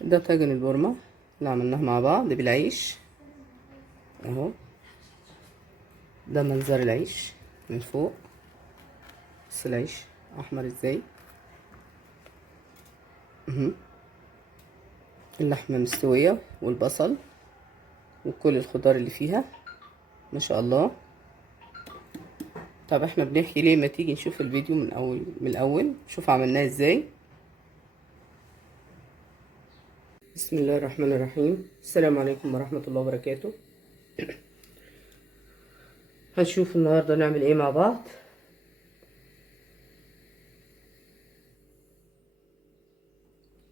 ده طاجن البورمة اللي عملناه مع بعض بالعيش اهو. ده منظر العيش من فوق، بس العيش احمر ازاي. اهو اللحمة مستوية والبصل وكل الخضار اللي فيها ما شاء الله. طب احنا بنحكي ليه؟ ما تيجي نشوف الفيديو من الاول نشوف عملناه ازاي. بسم الله الرحمن الرحيم. السلام عليكم ورحمة الله وبركاته. هنشوف النهاردة نعمل ايه مع بعض.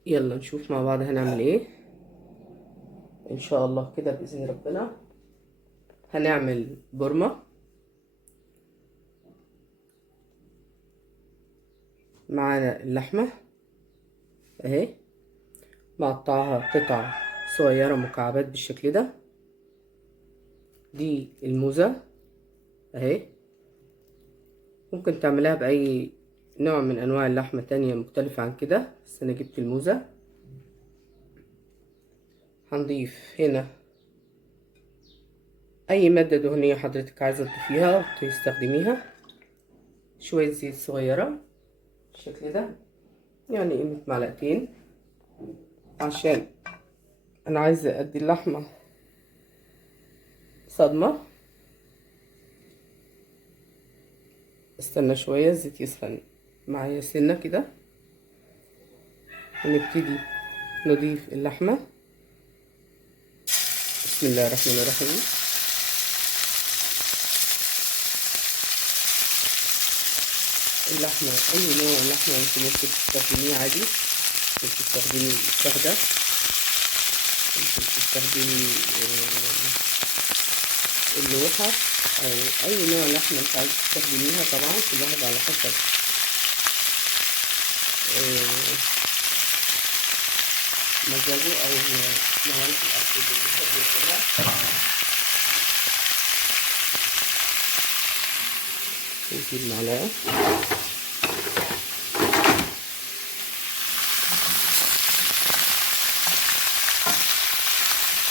يلا نشوف مع بعض هنعمل ايه ان شاء الله كده باذن ربنا. هنعمل بورمة، معانا اللحمة اهي مقطعها قطع صغيرة مكعبات بالشكل ده. دي الموزة اهي، ممكن تعملها بأي نوع من أنواع اللحمة تانية مختلفة عن كده، بس أنا جبت الموزة. هنضيف هنا أي مادة دهنية حضرتك عايزة تضيفيها وتستخدميها. شوية زيت صغيرة بالشكل ده، يعني قيمة معلقتين، عشان أنا عايزة أدي اللحمة صدمة. استنى شوية الزيت يسخن معايا سنة كده، ونبتدي نضيف اللحمة. بسم الله الرحمن الرحيم. اللحمة أي نوع لحمة انت ممكن تستخدميه عادي، ممكن تستخدمي الفخدة، ممكن تستخدمي اللوحة، أو أي نوع لحمة انت عايزة تستخدميها. طبعا كل واحد على حسب مزاجه أو نوعية الأكل اللي بيحب ياكلها. نجيب معلقة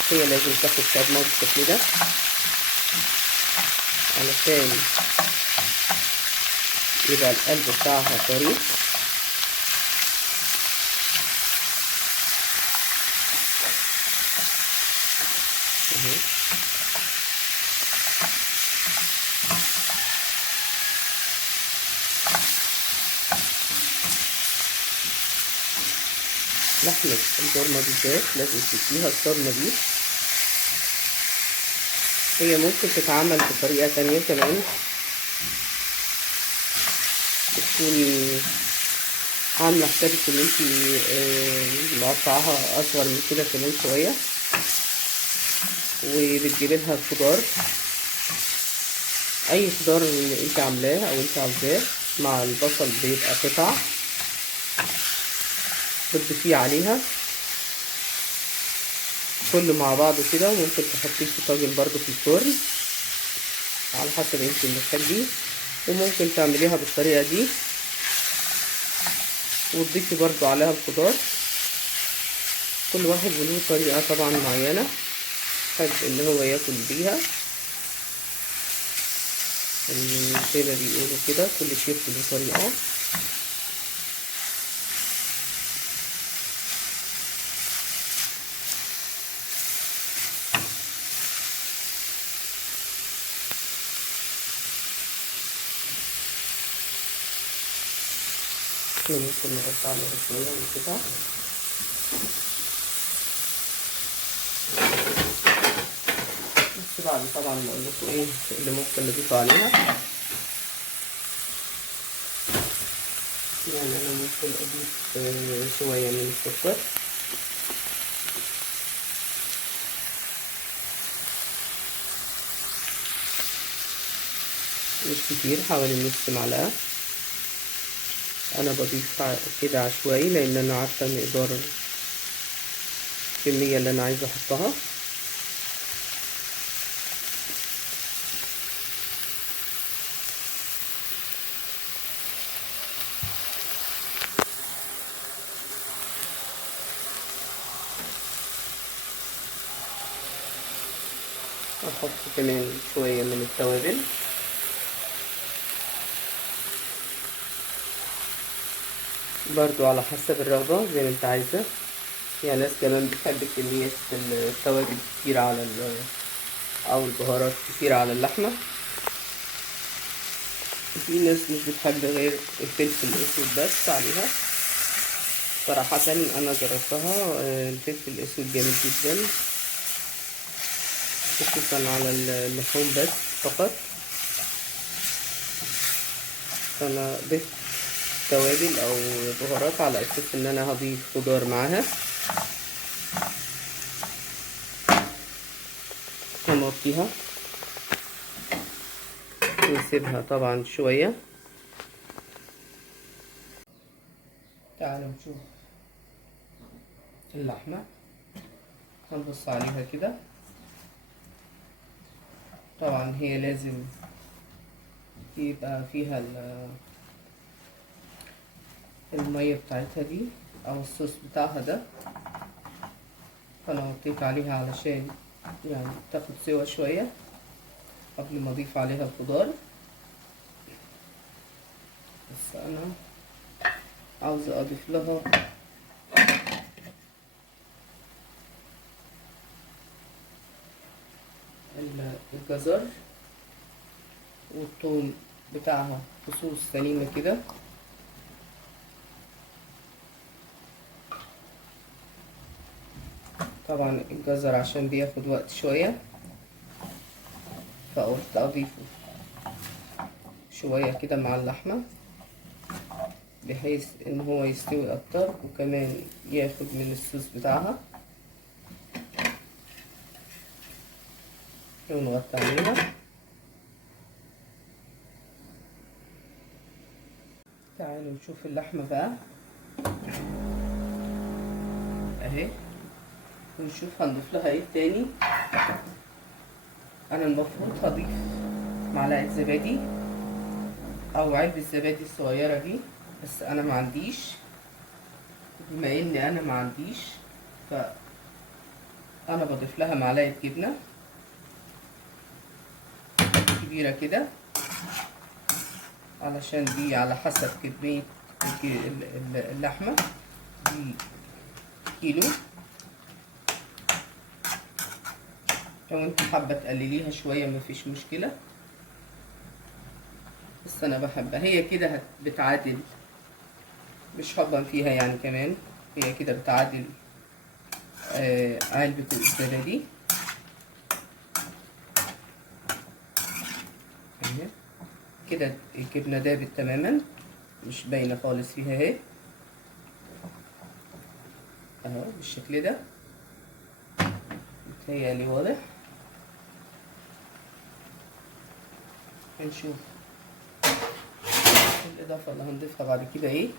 هي لازم تاخد صدمة بالشكل ده علشان يبقى القلب بتاعها طري. اهو لحمة البورمة بالذات لازم تديها الصدمة دي. هي ممكن تتعمل بطريقة تانية كمان، بتكوني عاملة حسابك ان انتي مقطعاها اصغر من كده كمان شوية، وبتجيبي لها الخضار، اي خضار انت عاملاه او انت عاوزاه مع البصل بيبقى قطع بتضيفيه عليها كله مع بعضه كده. وممكن تحطيه في طاجن برضو في الفرن على حسب انت اللي بتحبيه، وممكن تعمليها بالطريقة دي وتضيفي برضو عليها الخضار. كل واحد وله طريقة طبعا معينة يحب ان هو ياكل بيها، زي ما بيقولوا كده كل شيف له طريقة. ممكن نحط عليها شوية من كده. بس بعد طبعا نقول لكم ايه اللي ممكن نضيفه عليها. يعني انا ممكن اضيف شوية من السكر، مش كتير، حوالي نص معلقة. انا بضيف كده عشوائي لان انا عارفة مقدار الكمية اللي انا عايزة احطها. احط كمان شوية من التوابل، برضو على حسب الرغبة زي ما انت عايزة. يعني ناس كمان بتحب كمية التوابل كتير على او البهارات كتير على اللحمة. في ناس مش بتحب غير الفلفل الاسود بس عليها. صراحة انا جربتها، الفلفل الاسود جامد جدا، خصوصا على اللحوم بس فقط. فانا ضفت توابل او بهارات على اساس ان انا هضيف خضار معاها. هنغطيها ونسيبها طبعا شوية. تعالوا نشوف اللحمة، هنبص عليها كده. طبعا هي لازم يبقى فيها المية بتاعتها دي او الصوص بتاعها ده. فانا غطيت عليها علشان يعني تاخد سوا شوية قبل ما اضيف عليها الخضار. بس انا عاوزة اضيف لها الجزر والثوم بتاعها فصوص سليمة كده. طبعا الجزر عشان بياخد وقت شوية، فقلت اضيفه شوية كده مع اللحمة بحيث ان هو يستوي اكتر وكمان ياخد من الصوص بتاعها. ونغطي عليها. تعالوا نشوف اللحمة بقى اهي، ونشوف هنضيف لها ايه تاني. انا المفروض هضيف معلقة زبادي او علبة زبادي الصغيرة دي، بس انا ما عنديش. بما اني انا ما عنديش فانا بضيف لها معلقة جبنة كبيرة كده، علشان دي على حسب كمية اللحمة. دي كيلو، لو انت حابة تقلليها شوية مفيش مشكلة، بس انا بحبها هي كده بتعادل، مش هضم فيها يعني. كمان هي كده بتعادل علبة الزبادي اهي كده. الجبنة دابت تماما، مش باينة خالص فيها اهي، اهو بالشكل ده متهيألي واضح. هنشوف الإضافة اللي هنضيفها بعد كده ايه.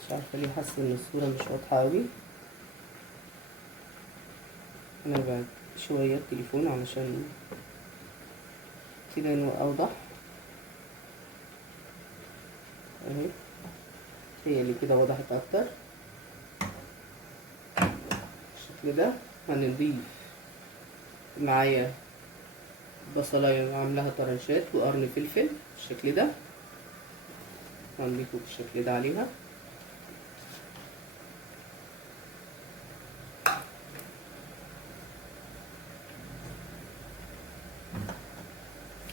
مش عارفة ليه حاسة ان الصورة مش واضحة اوي. انا بعد شوية التليفون علشان تبان اوضح اهي. هي اللي كده وضحت اكتر بالشكل ده. هنضيف معايا بصلاية عاملاها طرنشات وقرن فلفل بالشكل ده، هنضيفه بالشكل ده عليها.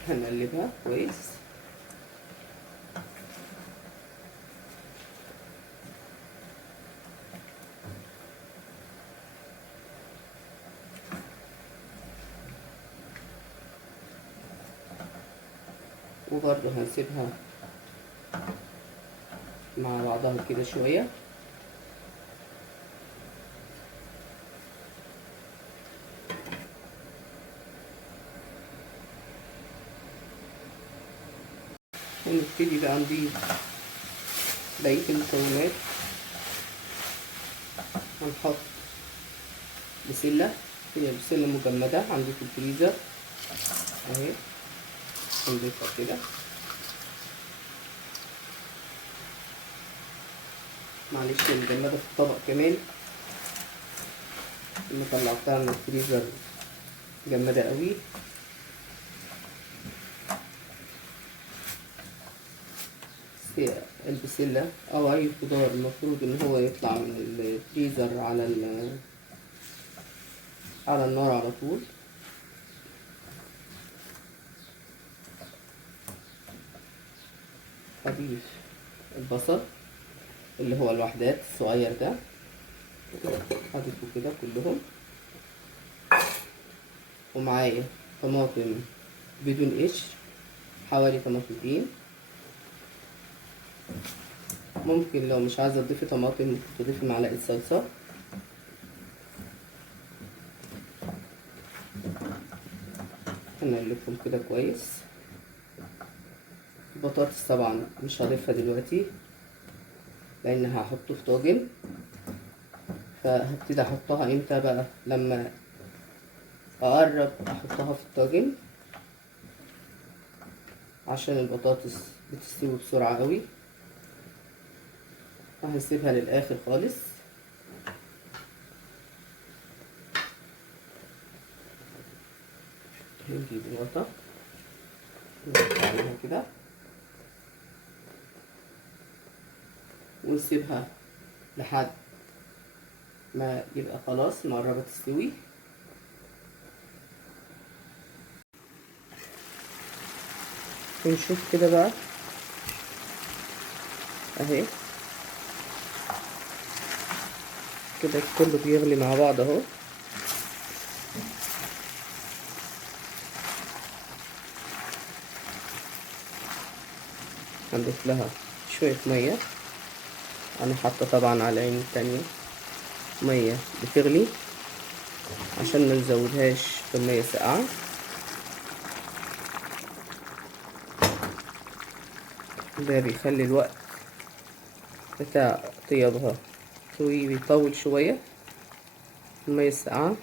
هنقلبها كويس. وبرضه هنسيبها مع بعضها كده شوية. ونبتدي بقى نضيف بقية المكونات. هنحط بسلة، هي بسلة مجمدة عندي في الفريزر اهي، هنضيفها كده. معلش مجمدة في الطبق كمان لما طلعتها من الفريزر جمدة قوي. البسلة او اي خضار المفروض ان هو يطلع من الفريزر على النار على طول. هضيف البصل اللي هو الوحدات الصغير ده، هضيفه كده كلهم. ومعايا طماطم بدون قشر حوالي طماطمتين. ممكن لو مش عايزه تضيفي طماطم ممكن تضيفي معلقه صلصه. هنقلبهم كده كويس. البطاطس طبعا مش هضيفها دلوقتي لان هحطه في طاجن، فهبتدي احطها امتى بقى؟ لما اقرب احطها في الطاجن، عشان البطاطس بتستوي بسرعه قوي. وهنسيبها للاخر خالص. هنجيب الغطا نحط عليها كده ونسيبها لحد ما يبقى خلاص مقربة تستوي. ونشوف كده بقى اهي كده كله بيغلي مع بعض اهو. هنضيف لها شوية مية. انا حاطة طبعا على العين التانية مية بتغلي عشان ما نزودهاش في المية ساقعة. ده بيخلي الوقت بتاع طيابها بيطول شوية. المية الساقعة،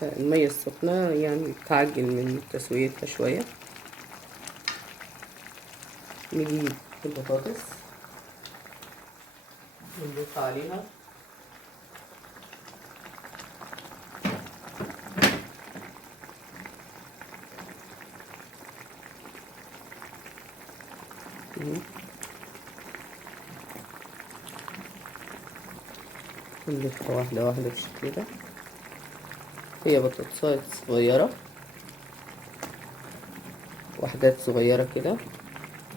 فالمية السخنة يعني بتعجل من تسويتها شوية. نجيب البطاطس ونضيف عليها نضيفها واحدة واحدة بالشكل ده. هي بطاطساية صغيرة، وحدات صغيرة كده.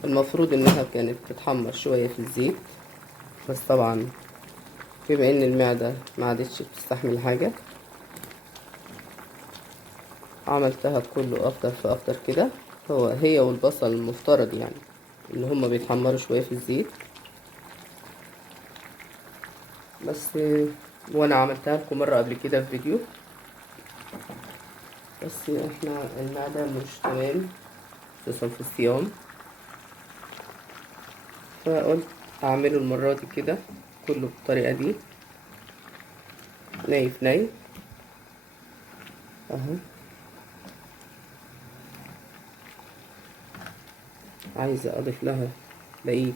المفروض انها كانت تتحمر شوية في الزيت، بس طبعا بما ان المعدة ما عادتش بتستحمل حاجة عملتها كله اخضر في اخضر كده. هي والبصل المفترض يعني ان هما بيتحمروا شوية في الزيت، بس وانا عملتها لكم مرة قبل كده في فيديو، بس احنا المعدة مش تمام خصوصا في الصيام، فقلت اعمله المرة دي كده كله بالطريقة دي ني في ني اهو. عايزة اضيف لها بقية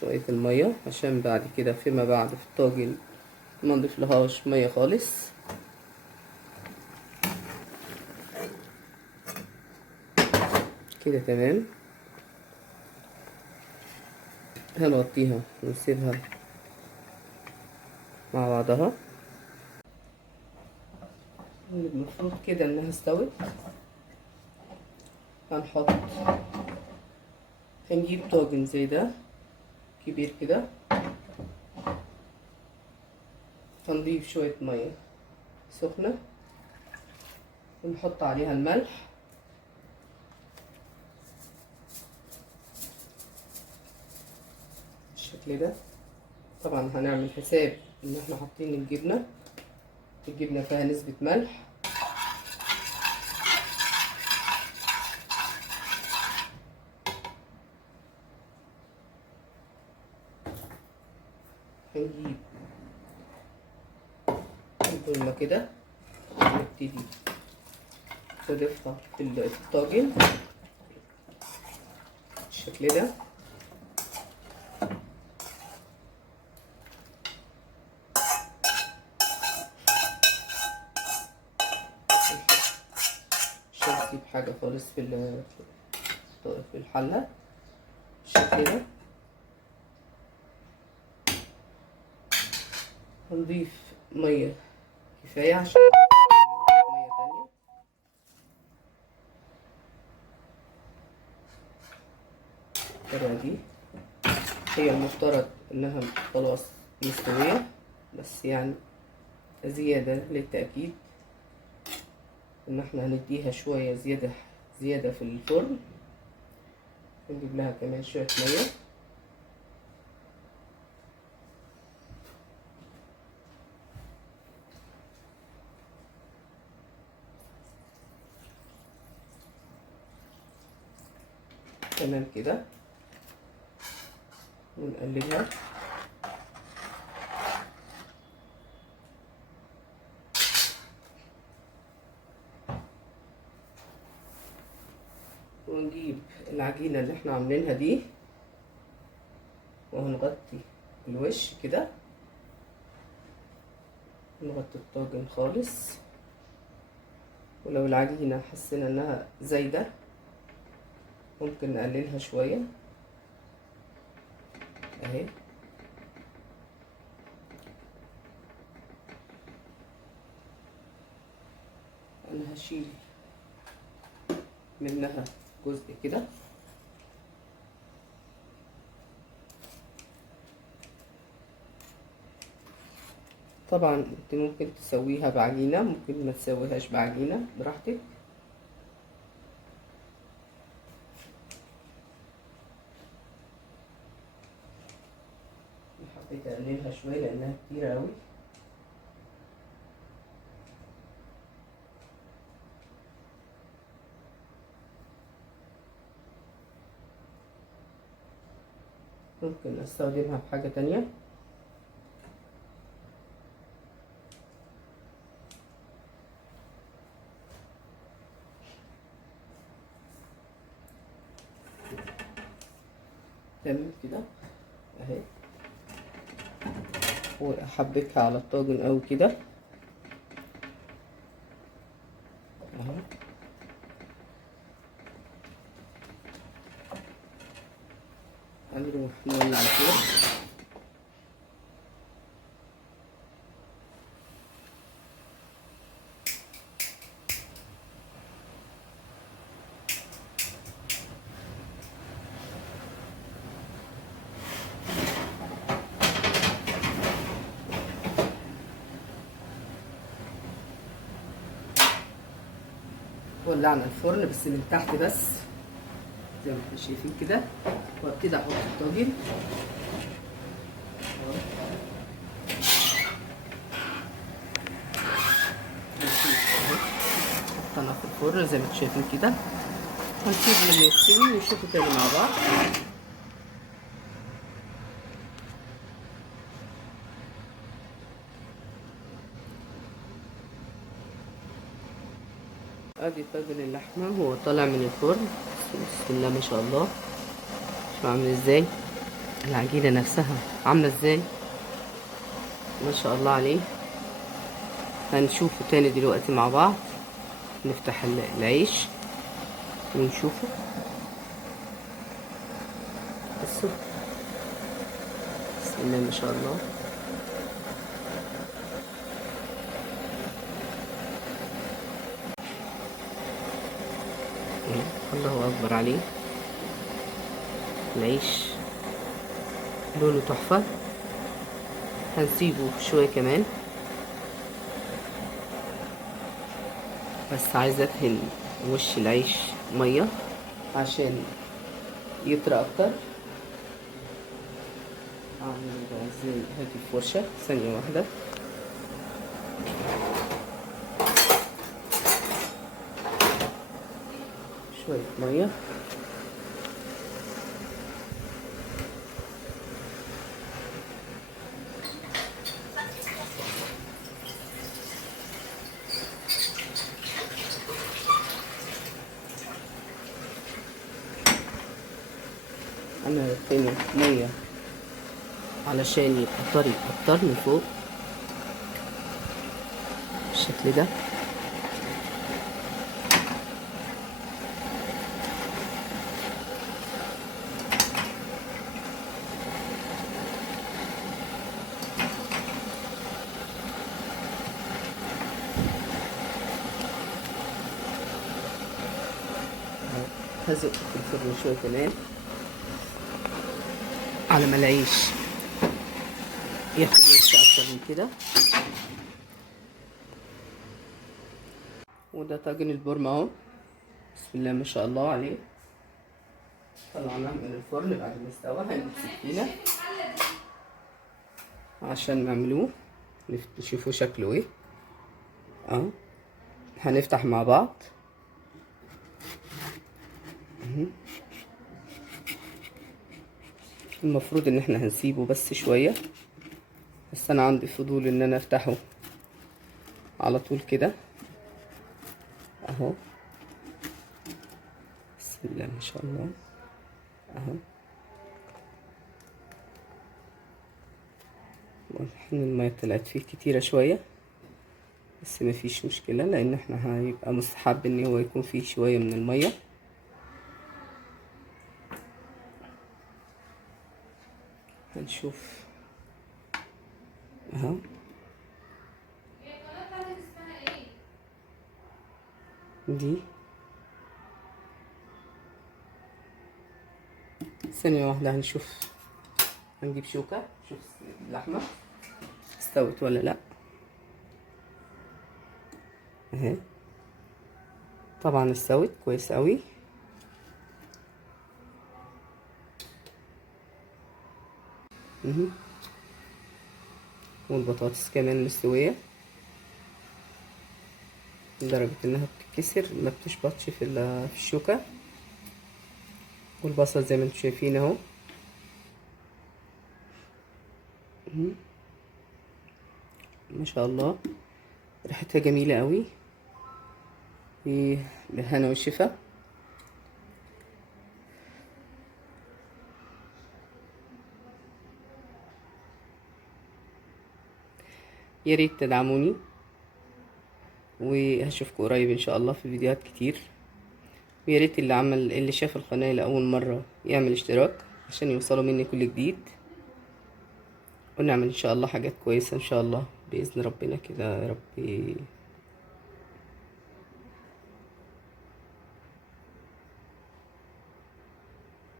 شوية المية عشان بعد كده فيما بعد في الطاجن ما نضيف لهاش مية خالص. كده تمام. هنغطيها ونسيبها مع بعضها. المفروض كده انها استوت. هنجيب طاجن زي ده كبير كده، هنضيف شوية مية سخنة ونحط عليها الملح بالشكل ده. طبعا هنعمل حساب ان احنا حاطين الجبنة فيها نسبة ملح. هنجيب البولة كده ونبتدي نضيفها في الطاجن بالشكل ده. خالص في الحله بالشكل ده. هنضيف ميه كفايه عشان ميه تانية. الطريقه دي هي المفترض انها خلاص مستويه، بس يعني زياده للتاكيد ان احنا هنديها شويه زياده في الفرن. نجيب لها كمان شويه ميه. تمام كده، ونقلبها. ونجيب العجينة اللي احنا عاملينها دي وهنغطي الوش كده، نغطي الطاجن خالص. ولو العجينة حسينا انها زايدة ممكن نقللها شوية اهي. انا هشيل منها جزء كده. طبعا انت ممكن تسويها بعجينة، ممكن ما تسويهاش بعجينة، براحتك. حبيت اقللها شوية لانها كتيرة اوي. ممكن استخدمها في حاجة تانية. تمام كده اهي، واحبكها على الطاجن اوي كده اهو. هنروح نولع الفرن. ولعنا الفرن بس من تحت بس زي ما احنا شايفين كده، وابتدي احط الطاجن. حطينا في الفرن زي ما انتم شايفين كده. هنسيب لما يستوي ونشوفه تاني مع بعض. ادي طاجن اللحمه هو طالع من الفرن، بسم الله ما شاء الله. شوف عامل ازاي، العجينه نفسها عامله ازاي، ما شاء الله عليه. هنشوفه تاني دلوقتي مع بعض. نفتح العيش ونشوفه. بصوا بسم الله ما شاء الله. الله اكبر عليه، العيش لونه تحفه. هنسيبه شويه كمان، بس عايزه ادهن وش العيش ميه عشان يطرى اكتر. اعمل بقى ازاي؟ هاتي الفرشه ثانيه واحده. شويه ميه، انا تاني ميه علشان يبقى طري اكتر من فوق بالشكل ده. هزق في الفرن شويه كمان على ما العيش ياخد وش اكتر من كده. وده طاجن البورمه اهو، بسم الله ما شاء الله عليه. طلعناه من الفرن بعد ما استوى. هنجيب سكينه عشان نعملوه نشوفوا شكله ايه اهو. هنفتح مع بعض. المفروض ان احنا هنسيبه بس شويه، بس انا عندي فضول ان انا افتحه على طول كده اهو. بسم الله ما شاء الله اهو. واضح ان الميه طلعت فيه كتيره شويه، بس مفيش مشكله لان احنا هيبقى مستحب ان هو يكون فيه شويه من الميه. هنشوف اهو. دي ثانيه واحده هنشوف، هنجيب شوكه نشوف اللحمه استوت ولا لا اهي. طبعا استوت كويس قوي. والبطاطس كمان مستويه لدرجه انها بتتكسر ما بتشبطش في الشوكه. والبصل زي ما انتم شايفين اهو. ما شاء الله ريحتها جميله قوي. بالهنا والشفا. يا ريت تدعموني، وهشوفكم قريب ان شاء الله في فيديوهات كتير. ويا ريت اللي شاف القناه لاول مره يعمل اشتراك عشان يوصلوا مني كل جديد، ونعمل ان شاء الله حاجات كويسه ان شاء الله باذن ربنا كده يا رب.